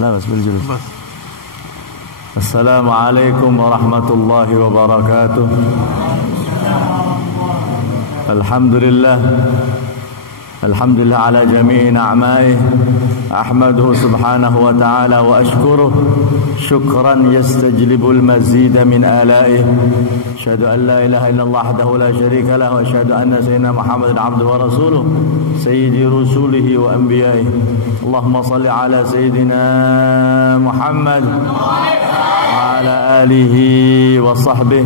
لا بس بالجلوس. السلام عليكم ورحمة الله وبركاته. الحمد لله على جميع نعمائه. أحمده سبحانه وتعالى وأشكره شكرا يستجلب المزيد من آلائه. أشهد أن لا إله إلا الله وحده لا شريك له، وأشهد أن سيدنا محمد عبده ورسوله سيد رسوله وأنبيائه. اللهم صل على سيدنا محمد وعلى آله وصحبه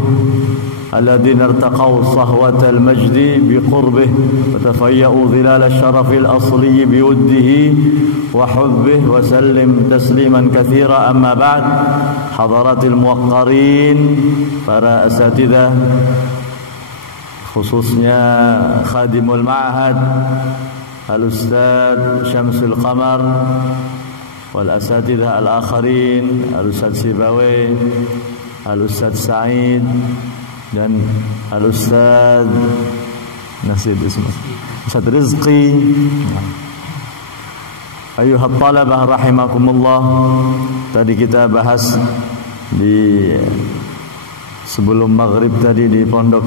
الذين ارتقوا صهوة المجد بقربه وتفيأوا ظلال الشرف الأصلي بوده وحبه، وسلم تسليما كثيرا. أما بعد، حضرات الموقرين para asatidzah, khususnya khadimul ma'had Al-Ustadz Syamsul Qamar wal asatidzah al-akharin Al-Ustadz Sibawi, Al-Ustadz Sa'id dan Al-Ustadz Nasib Ustadz Rizqi. Ayuhat talabah rahimakumullah. Tadi kita bahas di sebelum maghrib tadi di Pondok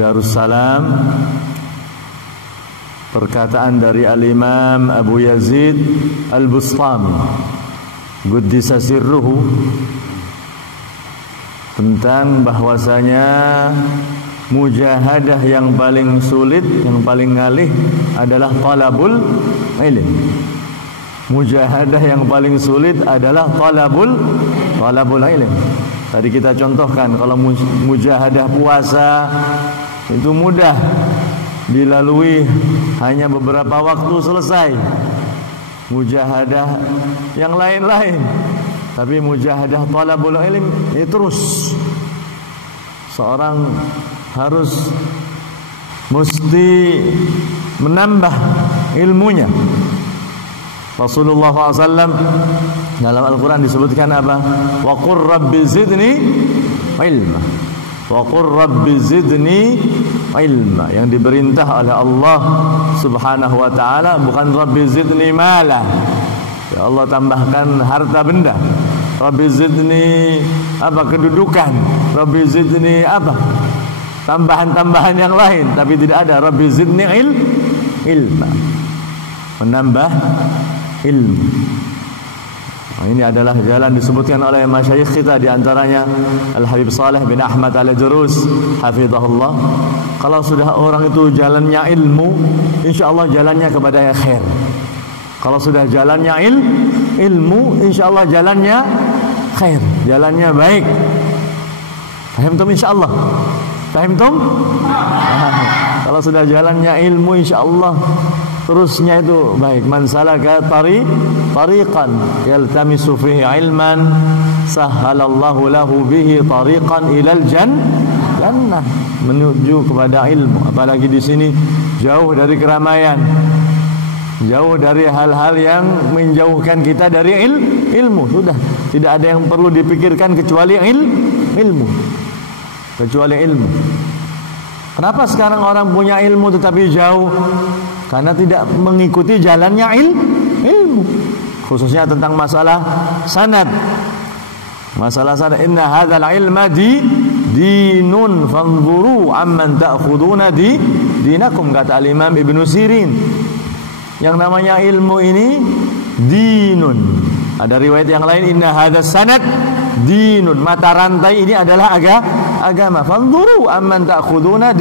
Darussalam perkataan dari Al-Imam Abu Yazid Al-Bustami Quddisa sirruhu tentang bahwasanya mujahadah yang paling sulit, yang paling ngalih adalah talabul ilm. Mujahadah yang paling sulit adalah talabul ilm. Tadi kita contohkan, kalau mujahadah puasa itu mudah dilalui, hanya beberapa waktu selesai. Mujahadah yang lain-lain, tapi mujahadah talabul ilm ini terus. Seorang harus mesti menambah ilmunya. Rasulullah SAW dalam Al-Quran disebutkan apa? Wa qur rabbi zidni ilma. Wa qur rabbi zidni ilma. Yang diperintah oleh Allah Subhanahu wa ta'ala bukan rabbi zidni mala. Ya Allah, tambahkan harta benda. Rabbi zidni apa? Kedudukan. Rabbi zidni apa? Tambahan-tambahan yang lain. Tapi tidak ada Rabbi zidni ilma. Menambah ilmu. Nah, ini adalah jalan disebutkan oleh masyayikh kita, di antaranya Al-Habib Saleh bin Ahmad Al-Jurus hafizahullah. Kalau sudah orang itu jalannya ilmu, insyaallah jalannya kepada khair. Kalau sudah jalannya ilmu, insyaallah jalannya khair, jalannya baik. Fahimtum insyaallah? Fahimtum? Kalau sudah jalannya ilmu, insyaallah terusnya itu baik. Man salaka tariqan yaltamisu fihi ilman sahhalallahu lahu bihi tariqan ilal jannah, menuju kepada ilmu. Apalagi di sini jauh dari keramaian, jauh dari hal-hal yang menjauhkan kita dari ilmu. Sudah tidak ada yang perlu dipikirkan kecuali ilmu. Kenapa sekarang orang punya ilmu tetapi jauh? Karena tidak mengikuti jalannya ilmu. Khususnya tentang masalah sanad. Masalah sanad, inna hadzal ilma dinun fanzuru amman ta'khuduna dinakum, kata Al-Imam Ibnu Sirin. Yang namanya ilmu ini dinun. Ada riwayat yang lain, inna hadzal sanad dinun. Mata rantai ini adalah agama. Fanzuru amman ta'khuduna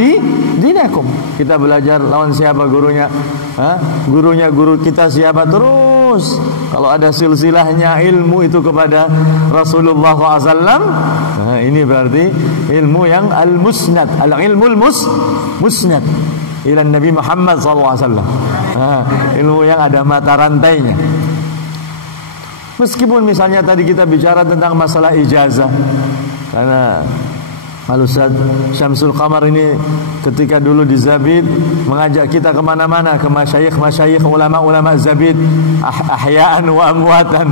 dinakum. Kita belajar lawan siapa gurunya? Gurunya guru kita siapa? Terus kalau ada silsilahnya ilmu itu kepada Rasulullah SAW, ini berarti ilmu yang al-musnad, al-ilmul musnad ila Nabi Muhammad SAW. Ilmu yang ada mata rantainya. Meskipun misalnya tadi kita bicara tentang masalah ijazah, karena Al-Ustadz Syamsul Qamar ini ketika dulu di Zabid mengajak kita kemana-mana, ke masyayikh, ulama-ulama Zabid, ahya'an wa amwatan.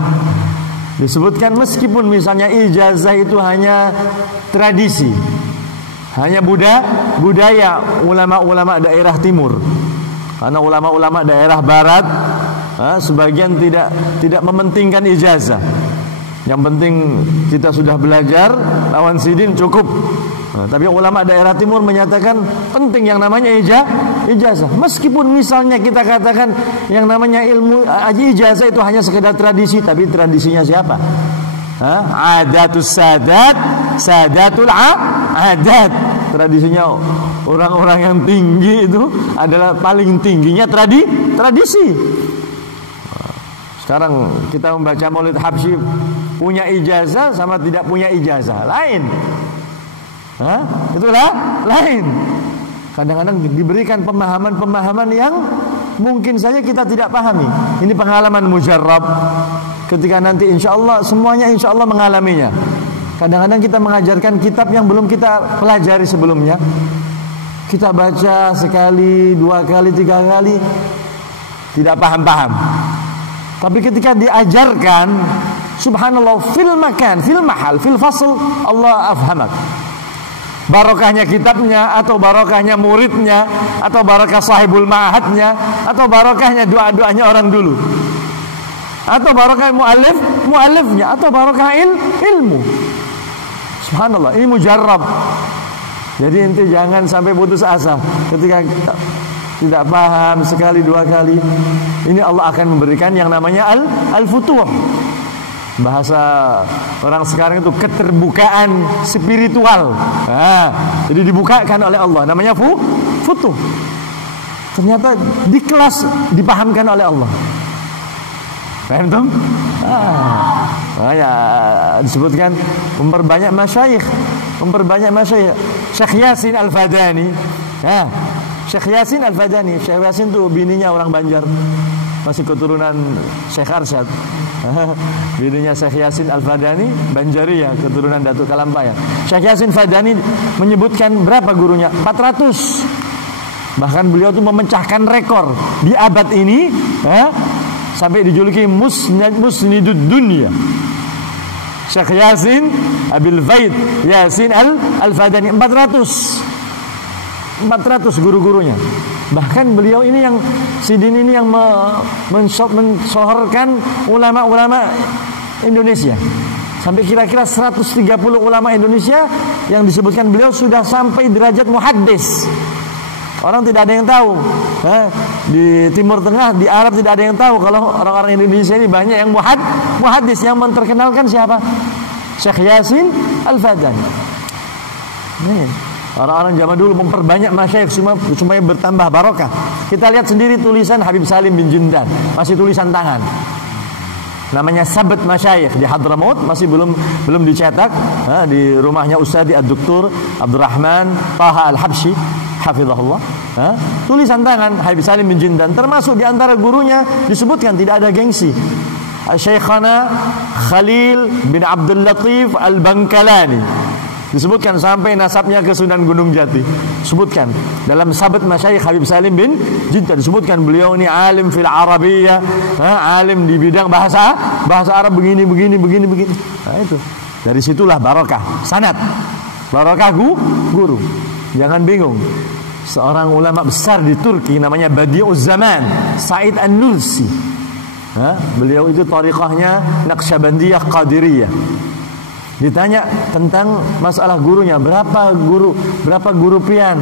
Disebutkan meskipun misalnya ijazah itu hanya tradisi, hanya budaya ulama-ulama daerah timur. Karena ulama-ulama daerah barat sebagian tidak mementingkan ijazah. Yang penting kita sudah belajar, lawan sidin cukup. Tapi ulama daerah timur menyatakan penting yang namanya ijazah. Meskipun misalnya kita katakan yang namanya ilmu ijazah itu hanya sekedar tradisi, tapi tradisinya siapa? Adatus sadat, sadatul adat. Tradisinya orang-orang yang tinggi itu adalah paling tingginya tradisi. Sekarang kita membaca Maulid Habsyi, punya ijazah sama tidak punya ijazah lain. Itulah lain. Kadang-kadang diberikan pemahaman-pemahaman yang mungkin saja kita tidak pahami. Ini pengalaman mujarrab. Ketika nanti insya Allah semuanya insya Allah mengalaminya. Kadang-kadang kita mengajarkan kitab yang belum kita pelajari sebelumnya. Kita baca sekali, 2 kali, 3 kali, tidak paham-paham. Tapi ketika diajarkan, subhanallah, fil makan, fil mahal, fil fasl, Allah afhamak. Barokahnya kitabnya, atau barokahnya muridnya, atau barokah sahibul ma'ahadnya, atau barokahnya doa-doanya orang dulu, atau barokah mu'alifnya, atau barokah ilmu. Subhanallah, ini mujarrab. Jadi ente jangan sampai putus asa ketika tidak paham sekali 2 kali. Ini Allah akan memberikan yang namanya al-futuh. Bahasa orang sekarang itu keterbukaan spiritual. Jadi dibukakan oleh Allah, namanya futuh. Ternyata di kelas dipahamkan oleh Allah. Paham tuh? Disebutkan memperbanyak masyayikh. Syekh Yasin Al-Fadani. Syekh Yasin Al-Fadani. Syekh Yasin itu bininya orang Banjar, masih keturunan Syekh Arsyad. Bininya Syekh Yasin Al-Fadani Banjariyah, keturunan Datuk Kalampaya. Syekh Yasin Fadani menyebutkan berapa gurunya? 400. Bahkan beliau itu memecahkan rekor di abad ini, sampai dijuluki musnidud dunia. Syekh Yasin Abil Faid Yasin Al-Fadani, 400 guru-gurunya. Bahkan beliau ini yang sidin ini yang mensohorkan ulama-ulama Indonesia. Sampai kira-kira 130 ulama Indonesia yang disebutkan beliau sudah sampai derajat muhaddis. Orang tidak ada yang tahu. Di Timur Tengah, di Arab tidak ada yang tahu kalau orang-orang Indonesia ini banyak yang muhaddis. Yang menterkenalkan siapa? Syekh Yasin Al-Fadani. Orang-orang zaman dulu memperbanyak masyayikh supaya bertambah barokah. Kita lihat sendiri tulisan Habib Salim bin Jundan, masih tulisan tangan. Namanya Sabat Masyayikh di Hadramaut, masih belum dicetak. Di rumahnya Ustadz Ad-Doktor Abdurrahman Taha Al-Habsyi hafizahullah. Tulisan tangan Habib Salim bin Jundan, termasuk di antara gurunya disebutkan tidak ada gengsi. Syekhana Khalil bin Abdul Latif Al-Bangkalani, disebutkan sampai nasabnya ke Sunan Gunung Jati. Sebutkan dalam Sabat Masyayikh Habib Salim bin Jundan, disebutkan beliau ini alim fil Arabiyah, alim di bidang bahasa Arab begini. Nah, itu. Dari situlah barokah sanad, barokah guru. Jangan bingung. Seorang ulama besar di Turki namanya Badi'uz Zaman, Said An-Nursi. Beliau itu thariqahnya Naqsyabandiyah Qadiriyah. Ditanya tentang masalah gurunya, berapa guru pian?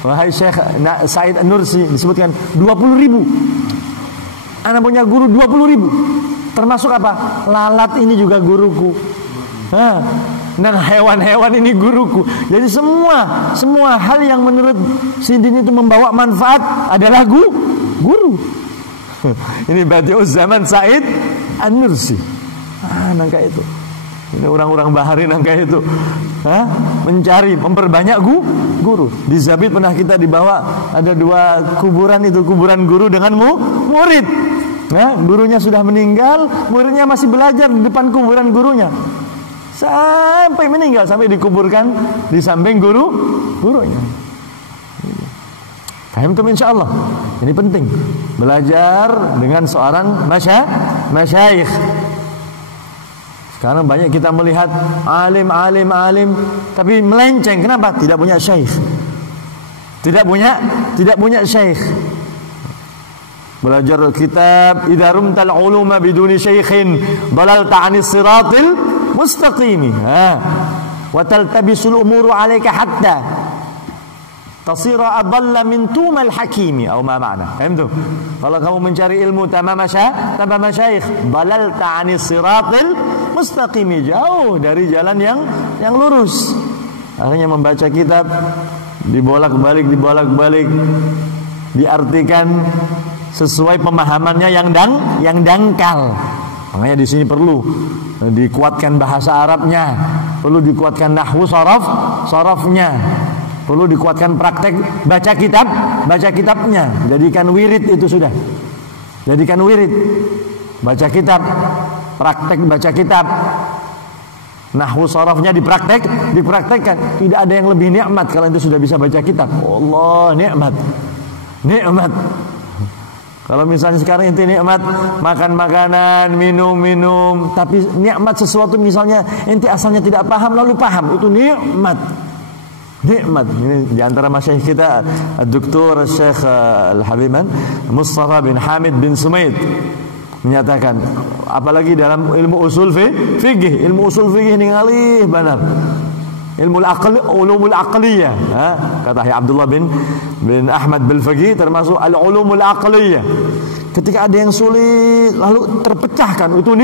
Wahai Syekh Said An-Nursi, disebutkan 20.000. Anak punya guru 20.000. Termasuk apa? Lalat ini juga guruku. Nah, hewan-hewan ini guruku. Jadi semua hal yang menurut sidin itu membawa manfaat adalah guru. Ini Badi'uz Zaman Said An-Nursi. Nangka itu. Ini orang-orang bahari nangka itu. Mencari, memperbanyak guru. Di Zabit pernah kita dibawa, ada 2 kuburan, itu kuburan guru dengan murid. Gurunya sudah meninggal, muridnya masih belajar di depan kuburan gurunya. Sampai meninggal, sampai dikuburkan di samping gurunya. Paham tuh insyaallah. Ini penting. Belajar dengan seorang masyayikh. Sekarang banyak kita melihat alim tapi melenceng. Kenapa? Tidak punya syekh. Tidak punya syekh. Belajar kitab idza rumtal uluma biduni syaikhin dalalta 'anis siratil mustaqim. Wa taltabisul umuru 'alaika hatta tasira adalla min tumal hakimi atau ma ma'na. Paham tuh? Kalau kamu mencari ilmu tanpa masyayikh, dalalta 'anis siratil mustaqim, jauh dari jalan yang lurus. Akhirnya membaca kitab dibolak-balik diartikan sesuai pemahamannya yang dangkal. Makanya di sini perlu dikuatkan bahasa Arabnya, perlu dikuatkan nahwu sarafnya, perlu dikuatkan praktek baca kitabnya. Jadikan wirid itu sudah. Jadikan wirid. Baca kitab, praktek baca kitab. Nahwu sarafnya dipraktekkan. Tidak ada yang lebih nikmat kalau itu sudah bisa baca kitab. Allah, nikmat. Kalau misalnya sekarang inti nikmat makan makanan, minum, tapi nikmat sesuatu misalnya inti asalnya tidak paham lalu paham, itu nikmat. Ini di antara masyayikh kita Dr. Syekh Al-Habiban Mustafa bin Hamid bin Sumaid menyatakan, apalagi dalam ilmu usul fikih, ini ngalih benar. Ulumul aqliyah, kata Abdullah bin Ahmad Bil-Faqih, termasuk al-ulumul aqliyah. Ketika ada yang sulit lalu terpecahkan, itu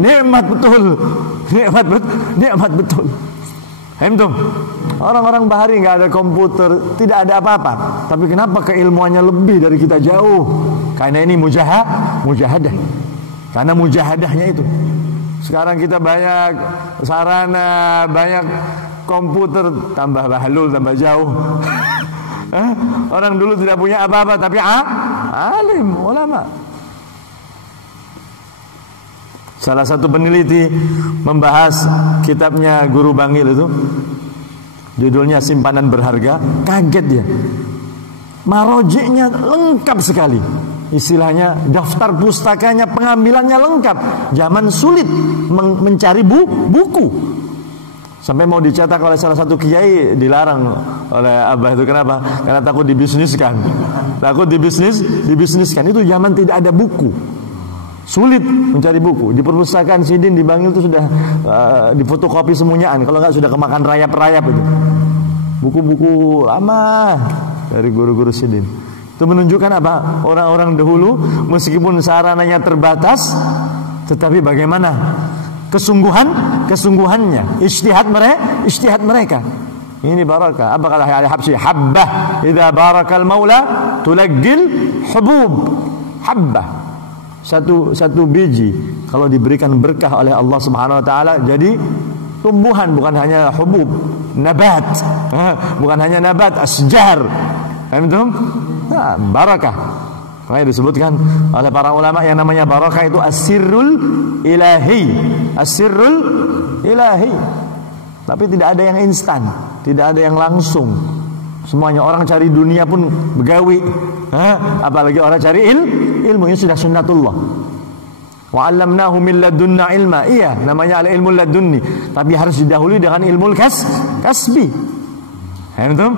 nikmat betul. Nikmat betul. Hemtum. Orang-orang bahari nggak ada komputer, tidak ada apa-apa. Tapi kenapa keilmuannya lebih dari kita jauh? Karena ini mujahadah. Karena mujahadahnya itu. Sekarang kita banyak sarana, banyak komputer, tambah bahlul, tambah jauh. Orang dulu tidak punya apa-apa, tapi alim, ulama. Salah satu peneliti membahas kitabnya Guru Bangil itu, judulnya Simpanan Berharga. Kaget dia, marojiknya lengkap sekali. Istilahnya daftar pustakanya, pengambilannya lengkap. Zaman sulit mencari buku. Sampai mau dicetak oleh salah satu kiai, dilarang oleh abah itu. Kenapa? Karena takut dibisniskan. Dibisniskan. Itu zaman tidak ada buku. Sulit mencari buku. Di perpustakaan Sidin di Bangil itu sudah difotokopi semuanyaan. Kalau nggak sudah kemakan rayap-rayap itu. Buku-buku lama dari guru-guru Sidin. Itu menunjukkan apa? Orang-orang dahulu meskipun sarananya terbatas, tetapi bagaimana kesungguhannya, ijtihad mereka. Ini barakah. Apa kata Ali Habsyi? Habbah idza barakal maula tulaggil hubub. Habbah, satu biji kalau diberikan berkah oleh Allah Subhanahu wa taala jadi tumbuhan, bukan hanya hubub, nabat. Bukan hanya nabat, asjar. Paham? Nah, barakah. Makanya disebutkan oleh para ulama yang namanya barakah itu as-sirrul ilahi. As-sirrul ilahi. Tapi tidak ada yang instan, tidak ada yang langsung. Semuanya orang cari dunia pun begawi. Apalagi orang cari ilmu, ini sudah sunnatullah. Wa 'allamnahu min ladunna ilma. Iya, namanya al-ilmu ladunni, tapi harus didahului dengan ilmu kasbi. Paham?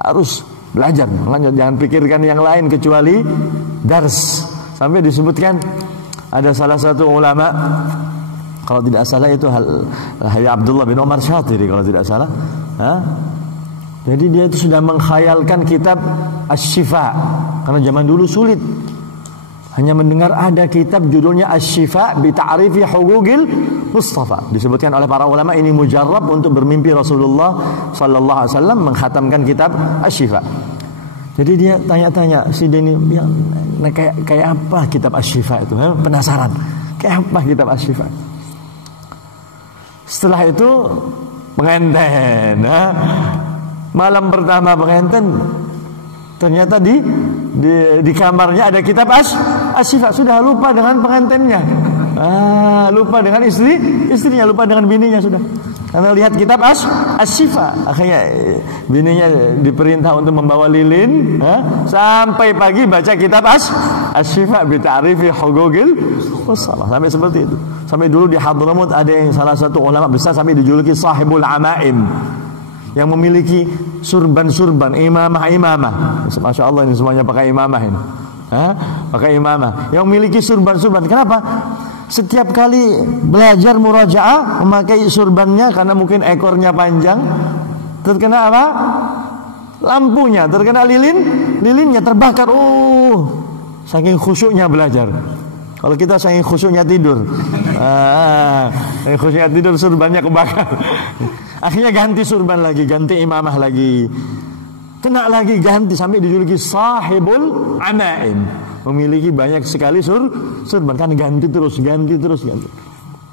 Harus belajar, jangan pikirkan yang lain kecuali dars. Sampai disebutkan ada salah satu ulama, kalau tidak salah itu Abdullah bin Umar Syatiri kalau tidak salah. Jadi dia itu sudah mengkhayalkan kitab Asy-Syifa, karena zaman dulu sulit. Hanya mendengar ada kitab judulnya Asy-Syifa bi ta'rifi huquqil Mustafa. Disebutkan oleh para ulama ini mujarrab untuk bermimpi Rasulullah sallallahu alaihi wasallam menghatamkan kitab Asy-Syifa. Jadi dia tanya-tanya si Deni, kayak apa kitab Asy-Syifa itu? Penasaran. Kayak apa kitab Asy-Syifa? Setelah itu pengantin, malam pertama pengantin ternyata di kamarnya ada kitab Asy-Syifa. Sudah lupa dengan pengantinnya, lupa dengan istrinya, lupa dengan bininya sudah. Karena lihat kitab Asy-Syifa. Akhirnya bininya diperintah untuk membawa lilin, sampai pagi baca kitab Asy-Syifa bi ta'rifi huquqil Mustafa. Sampai seperti itu. Sampai dulu di Hadramut ada yang salah satu ulama besar sampai dijuluki sahibul amaim, yang memiliki surban-surban, imamah. Masya Allah, ini semuanya pakai imamah ini. pakai imamah. Yang memiliki surban-surban. Kenapa? Setiap kali belajar murajaah memakai surbannya karena mungkin ekornya panjang, terkena apa? Lampunya, terkena lilinnya terbakar. Saking khusyuknya belajar. Kalau kita saking khusyuknya tidur, saking khusyuknya tidur surbannya kebakar. Akhirnya ganti surban lagi, ganti imamah lagi, kena lagi, ganti, sampai dijuluki sahibul anaim, memiliki banyak sekali surban, kan ganti terus.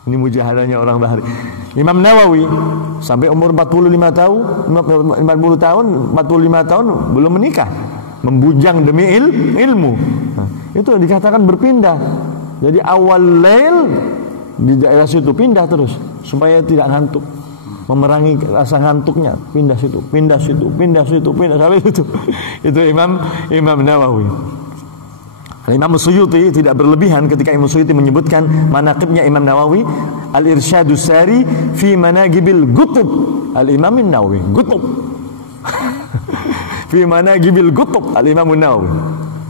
Ini mujahadahnya orang Bahari. Imam Nawawi sampai umur 45 tahun belum menikah, membujang demi ilmu. Itu dikatakan berpindah. Jadi awal lail di daerah situ pindah terus supaya tidak ngantuk, memerangi rasa ngantuknya, pindah situ sampai situ. Itu Imam Nawawi. Imam Suyuti tidak berlebihan ketika Imam Suyuti menyebutkan manaqibnya Imam Nawawi, Al-Irsyadus Sari fi Manaqibil Qutub. Al-Imam Nawawi Qutub. Fi Manaqibil Qutub Al-Imam Nawawi.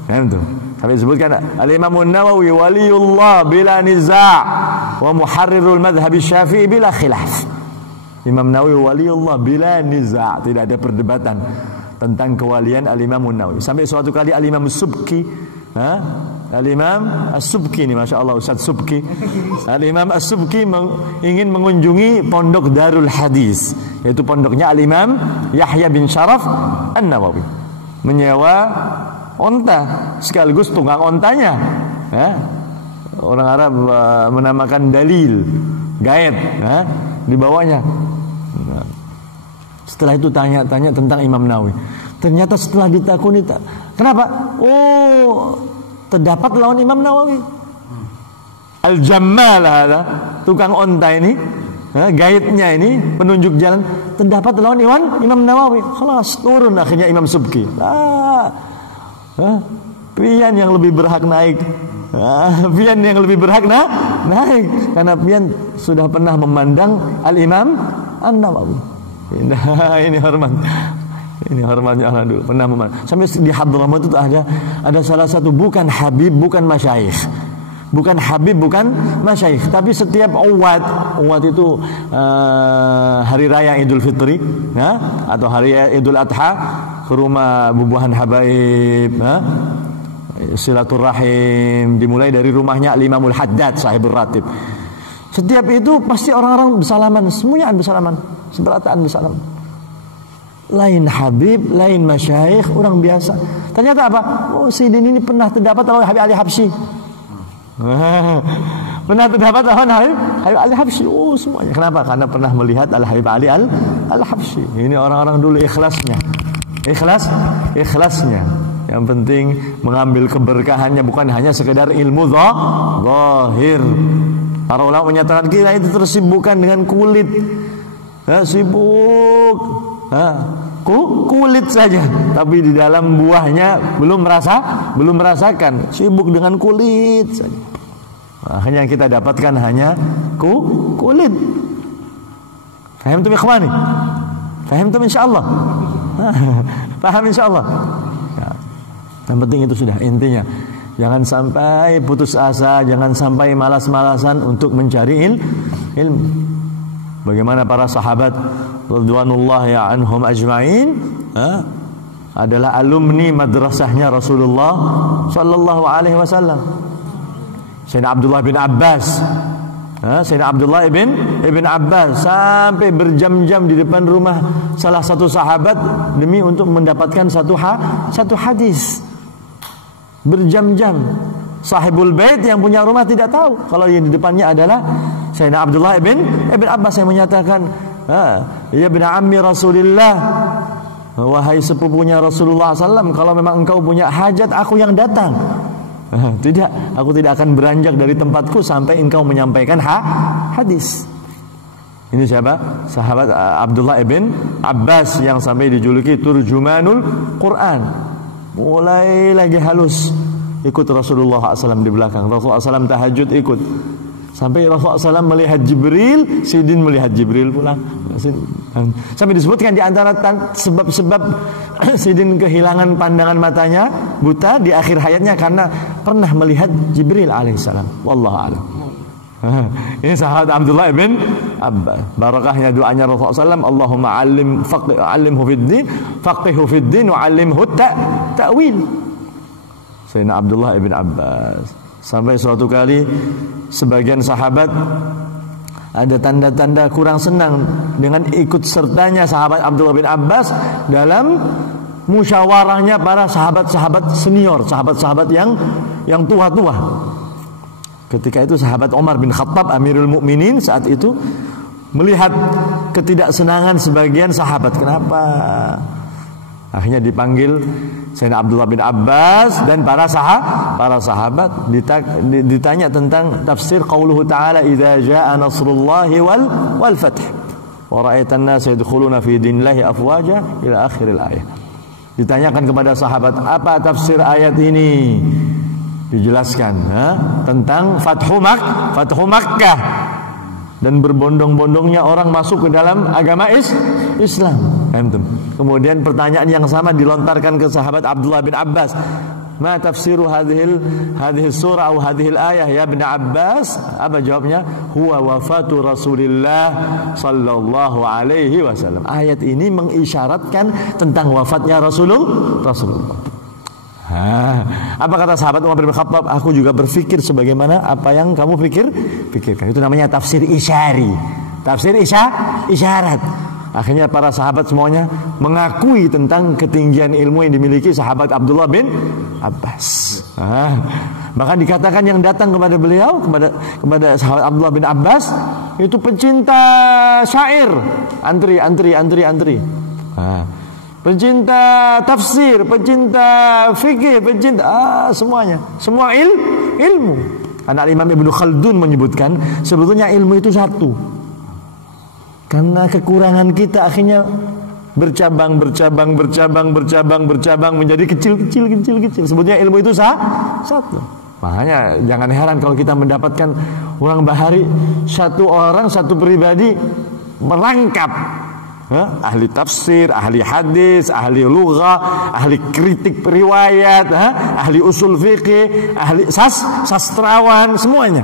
Itu. Kami sebutkan Al-Imam Nawawi waliyullah bila niza' wa muharrirul madhhab Syafi'i bila khilaf. Imam Nawawi waliullah bila niza', tidak ada perdebatan tentang kewalian Al-Imam Nawawi. Sampai suatu kali Al-Imam Subki, Al-Imam As-Subki ini, Masya Allah Ustaz Subki, Al-Imam As-Subki ingin mengunjungi pondok Darul Hadis, yaitu pondoknya Al-Imam Yahya bin Syaraf An-Nawawi. Menyewa onta sekaligus tunggang ontanya, orang Arab menamakan dalil, gaet, dibawanya. Setelah itu tanya tentang Imam Nawawi. Ternyata setelah ditakuni, kenapa? Terdapat lawan Imam Nawawi. Al-Jammal ada tukang onta ini, gaitnya ini, penunjuk jalan, terdapat lawan Imam Nawawi. Khalas, turun akhirnya Imam Subki. Pian yang lebih berhak naik. Pian yang lebih berhak naik karena pian sudah pernah memandang Al-Imam An-Nawawi. Ini hormat. Ini hormatnya Allah dulu pernah memandang. Sampai di Hadramaut itu ada salah satu, bukan habib, bukan masyayikh. Bukan habib, bukan masyayikh, tapi setiap uwat itu hari raya Idul Fitri, atau hari Idul Adha, ke rumah bubuhan habaib, silaturahim, dimulai dari rumahnya Al-Imamul Haddad sahibul ratib. Setiap itu pasti orang-orang bersalaman, semuanya bersalaman, seberataan bersalaman. Lain habib, lain masyayikh, orang biasa. Ternyata apa? Sayyidin ini pernah terdapat oleh Habib Ali Habsyi. Pernah terdapat lawan Habib Ali Habsyi. Semuanya. Kenapa? Karena pernah melihat Al-Habib Ali Al-Habsyi. Ini orang-orang dulu ikhlasnya. Ikhlasnya. Yang penting mengambil keberkahannya, bukan hanya sekedar ilmu zahir. Para ulama menyatakan kita itu tersibukkan dengan kulit. Sibuk. Kulit saja, tapi di dalam buahnya belum merasakan. Sibuk dengan kulit saja. Hanya yang kita dapatkan hanya kulit. Faham tuh ikhwani? Faham tuh insyaallah? Paham insyaallah? Yang penting itu sudah intinya. Jangan sampai putus asa, jangan sampai malas-malasan untuk mencari ilmu. Bagaimana para sahabat radhiyallahu anhum ajma'in adalah alumni madrasahnya Rasulullah sallallahu alaihi wasallam. Sayyidina Abdullah bin Abbas, Sayyidina Abdullah ibn Abbas sampai berjam-jam di depan rumah salah satu sahabat demi untuk mendapatkan satu hadis. Berjam-jam. Sahibul bait yang punya rumah tidak tahu kalau yang di depannya adalah Sayyidina Abdullah ibn Abbas yang menyatakan, ya bin ammi Rasulillah, wahai sepupunya Rasulullah SAW, kalau memang engkau punya hajat, aku yang datang. Tidak, aku tidak akan beranjak dari tempatku sampai engkau menyampaikan hadis. Ini siapa? Sahabat Abdullah ibn Abbas yang sampai dijuluki Turjumanul Quran. Mulai lagi halus ikut Rasulullah SAW di belakang. Rasulullah SAW tahajud ikut. Sampai Rasulullah SAW melihat Jibril, Sidin melihat Jibril pula. Sampai disebutkan di antara sebab-sebab Sidin kehilangan pandangan matanya, buta di akhir hayatnya karena pernah melihat Jibril alaihissalam. Wallahu a'lam. Ini sahabat Abdullah bin Abbas. Barakahnya doanya Rasulullah SAW, Allahumma alimhu fiddin, faqihu fiddin, wa alimhu ta'wil. Sayyidina Abdullah bin Abbas. Sampai suatu kali sebagian sahabat ada tanda-tanda kurang senang dengan ikut sertanya sahabat Abdullah bin Abbas dalam musyawarahnya para sahabat-sahabat senior, sahabat-sahabat yang tua-tua. Ketika itu sahabat Umar bin Khattab Amirul Mukminin saat itu melihat ketidaksenangan sebagian sahabat. Kenapa? Akhirnya dipanggil Sayyidina Abdullah bin Abbas dan para sahabat ditanya tentang tafsir qauluhu ta'ala idza jaa nasrullahi wal fath wa ra'aitan nasa yadkhuluna fi dinillahi afwaja ila akhiril ayat. Ditanyakan kepada sahabat, apa tafsir ayat ini? Dijelaskan tentang Fathu Makkah dan berbondong-bondongnya orang masuk ke dalam agama Islam. Kemudian pertanyaan yang sama dilontarkan ke sahabat Abdullah bin Abbas. Ma tafsiru hadhihi surah atau hadhihi ayah ya bin Abbas? Apa jawabnya? Huwa wafatu Rasulillah sallallahu alaihi wasallam. Ayat ini mengisyaratkan tentang wafatnya Rasulullah. Apa kata sahabat Umar bin Khattab? Aku juga berpikir sebagaimana apa yang kamu pikirkan. Itu namanya tafsir isyari. Tafsir isyarat. Akhirnya para sahabat semuanya mengakui tentang ketinggian ilmu yang dimiliki sahabat Abdullah bin Abbas. Bahkan dikatakan yang datang kepada beliau, kepada sahabat Abdullah bin Abbas itu pencinta syair, antri. Pencinta tafsir, pencinta fikih, pencinta semuanya, semua ilmu. Karena Imam Ibnu Khaldun menyebutkan sebetulnya ilmu itu satu. Karena kekurangan kita akhirnya bercabang menjadi kecil. Sebetulnya ilmu itu satu. Makanya jangan heran kalau kita mendapatkan orang bahari, satu orang, satu pribadi merangkap ahli tafsir, ahli hadis, ahli lughah, ahli kritik riwayat, ahli usul fikih, ahli sastrawan, semuanya.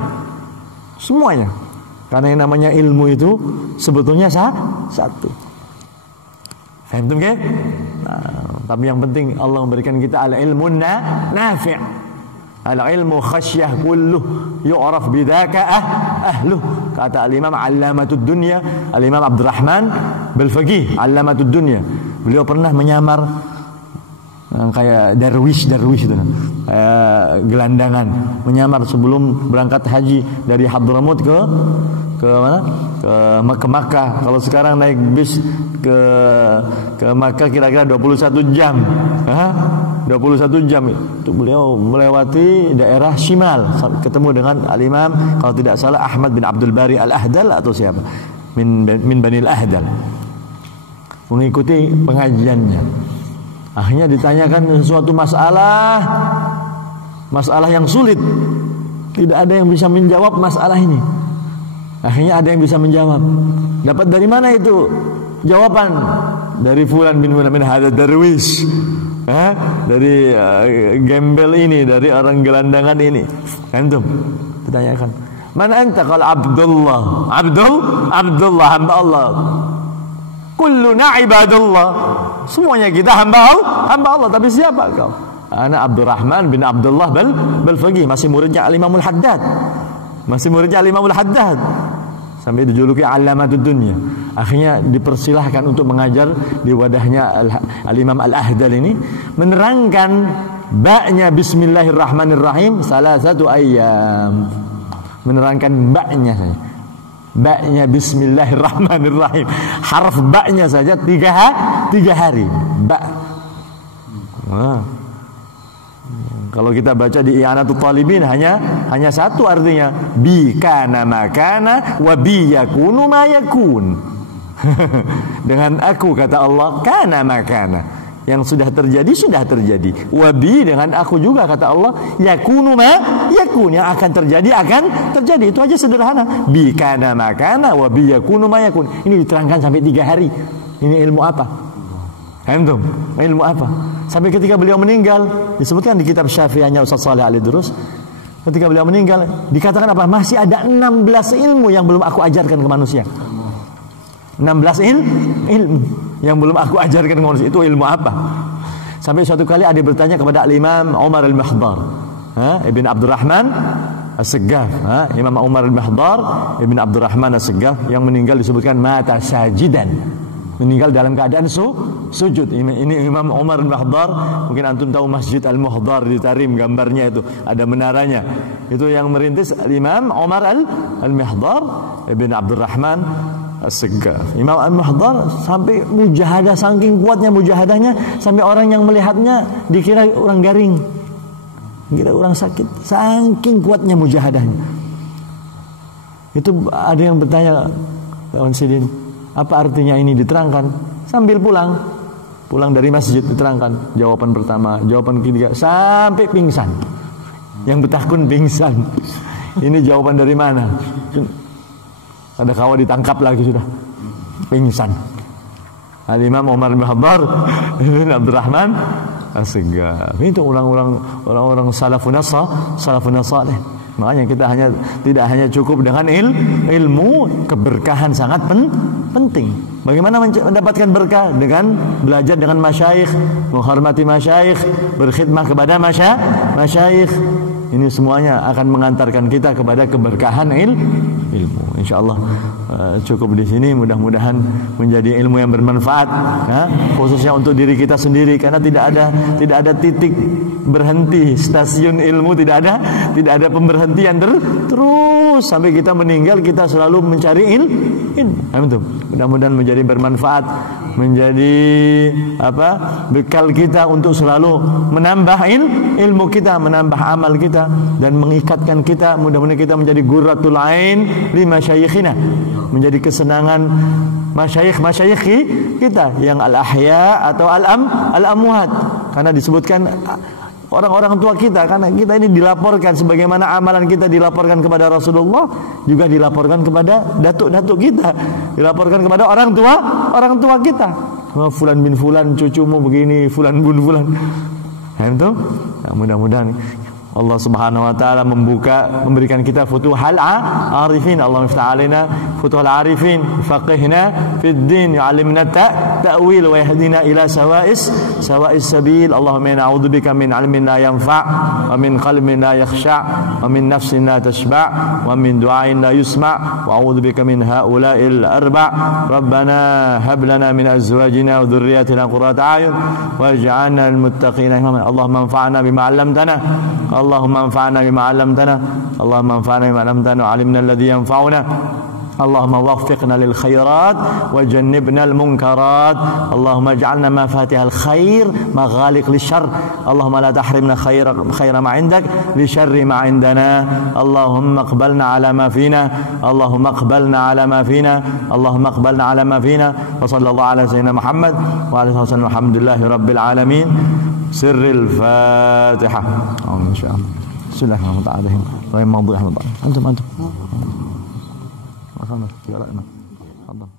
Karena yang namanya ilmu itu sebetulnya satu. Faham kan? Tapi yang penting Allah memberikan kita al-ilmu nafi'. Al-ilmu khasyah kulluh yu'raf bidaka ahluh. Kata al-Imam Allamatud Dunya, al-Imam Abdurrahman Bil-Faqih, Allamatud Dunya. Beliau pernah menyamar kayak darwish itu, gelandangan, menyamar sebelum berangkat haji dari Hadramut ke mana? Ke Makkah. Kalau sekarang naik bis ke Makkah kira-kira 21 jam. 21 jam itu beliau melewati daerah Shimal, ketemu dengan al-Imam kalau tidak salah Ahmad bin Abdul Bari Al-Ahdal atau siapa min Bani Al-Ahdal, mengikuti pengajiannya. Akhirnya ditanyakan sesuatu masalah yang sulit, tidak ada yang bisa menjawab masalah ini. Akhirnya ada yang bisa menjawab. Dapat dari mana itu jawaban? Dari fulan bin hadza darwish, dari gembel ini, dari orang gelandangan ini. Antum ditanyakan, "Man anta?" Qala Abdullah. Abdullah hamba Allah. Kulluna ibadullah. Semuanya kita hamba Allah. Tapi siapa kau? Ana Abdurrahman bin Abdullah Bil-Faqih, masih muridnya Al-Imamul Haddad. Sampai dijuluki Allamatud Dunya. Akhirnya dipersilahkan untuk mengajar di wadahnya Al-Imam Al-Ahdal ini, menerangkan ba'nya bismillahirrahmanirrahim salasatu ayyam. Menerangkan ba'nya saja. Ba'nya bismillahirrahmanirrahim. Harf ba'nya saja 3 hari. Ba'. Kalau kita baca di I'anatul Talibin hanya satu artinya, bi kana makana wa bi yakunu ma yakun. Dengan aku kata Allah kana makana, Yang sudah terjadi, sudah terjadi. Wabi, dengan aku juga, kata Allah, yakunu ma yakun, yang akan terjadi, akan terjadi. Itu aja sederhana. Bi kana ma kana, wabi yakunu ma yakun. Ini diterangkan sampai 3 hari. Ini ilmu apa? Antum, ilmu apa? Sampai ketika beliau meninggal, disebutkan di kitab Syafi'iyahnya Ustaz Saleh Al-Idrus, ketika beliau meninggal, dikatakan apa? Masih ada 16 ilmu yang belum aku ajarkan ke manusia. 16 ilmu yang belum aku ajarkan ke manusia. Itu ilmu apa? Sampai suatu kali ada bertanya kepada Imam Umar Al-Mihdar, Ibn Abdurrahman As-Seggaf, Imam Umar Al-Mihdar Ibn Abdurrahman As-Seggaf, yang meninggal disebutkan mata sajidan, meninggal dalam keadaan sujud. Ini Imam Umar Al-Mihdar. Mungkin antum tahu Masjid Al-Muhdar di Tarim, gambarnya itu ada menaranya. Itu yang merintis Imam Umar Al-Mihdar Ibn Abdurrahman As-Seggaf. Imam Al-Muhdar sampai mujahadah, saking kuatnya mujahadahnya, sampai orang yang melihatnya dikira orang garing, dikira orang sakit, saking kuatnya mujahadahnya. Itu ada yang bertanya, kawan Sidin, apa artinya ini? Diterangkan sambil pulang dari masjid, diterangkan jawaban pertama, jawaban ketiga, sampai pingsan. Yang bertakun pingsan. Ini jawaban dari mana? Ada kawan ditangkap lagi, sudah pingsan. Al-Imam Umar bin Ibn Abdurrahman As-Seggaf. Itu orang-orang salafun salih. Makanya kita tidak hanya cukup dengan ilmu, keberkahan sangat penting. Bagaimana mendapatkan berkah? Dengan belajar dengan masyayikh, menghormati masyayikh, berkhidmah kepada masyayikh. Ini semuanya akan mengantarkan kita kepada keberkahan ilmu. Insyaallah cukup di sini. Mudah-mudahan menjadi ilmu yang bermanfaat, khususnya untuk diri kita sendiri, karena tidak ada titik berhenti, stasiun ilmu tidak ada pemberhentian, terus sampai kita meninggal kita selalu mencari ilmu. Mudah-mudahan menjadi bermanfaat, menjadi bekal kita untuk selalu menambah ilmu kita, menambah amal kita, dan mengikatkan kita. Mudah-mudahan kita menjadi gurratul ain li masyayikhina, menjadi kesenangan masyayikh kita yang al-ahya atau al-amwat. Karena disebutkan orang-orang tua kita, karena kita ini dilaporkan sebagaimana amalan kita dilaporkan kepada Rasulullah, juga dilaporkan kepada datuk-datuk kita, dilaporkan kepada orang tua kita. Fulan bin fulan cucumu begini, fulan bin fulan. Itu mudah-mudahan Allah Subhanahu wa taala memberikan kita futuhal arifin. Allah miftah alaina futuhal arifin, faqihna fid din, yu'allimna ta'wil wa yahdina ila sawa'is sabil. Allahumma inna a'udzubika min 'ilmin la yanfa' wa min qalbin la yakhsha' wa min nafsin la tashba' wa min du'ain la yusma' wa a'udzubika min ha'ula'il arba'. Rabbana hab lana min azwajina wa dhurriyyatina qurrata a'yun waj'alna lil muttaqina imama. Allahumma anfa'na bima 'allamtana, Allahumma anfa'na bima 'allamtana, Allahumma anfa'na bima 'allamtana wa 'allimna alladhi yanfa'una. Allahumma waffiqna lil khairat wa jannibna al munkarat. Allahumma ij'alna mafatihal khair maghaliq lisyarr. Allahumma la tahrimna khaira ma 'indak li syarri ma 'indana. Allahumma aqbalna 'ala ma fina, Allahumma aqbalna 'ala ma fina, Allahumma aqbalna 'ala ma fina. Wa sallallahu 'ala sayyidina Muhammad wa alihi wasallam. Alhamdulillahi rabbil alamin. Sirril Fatihah. Amin insyaallah. Bismillahirrahmanirrahim. Wa maghdubi 'alaihim. Antum. Tafadhal.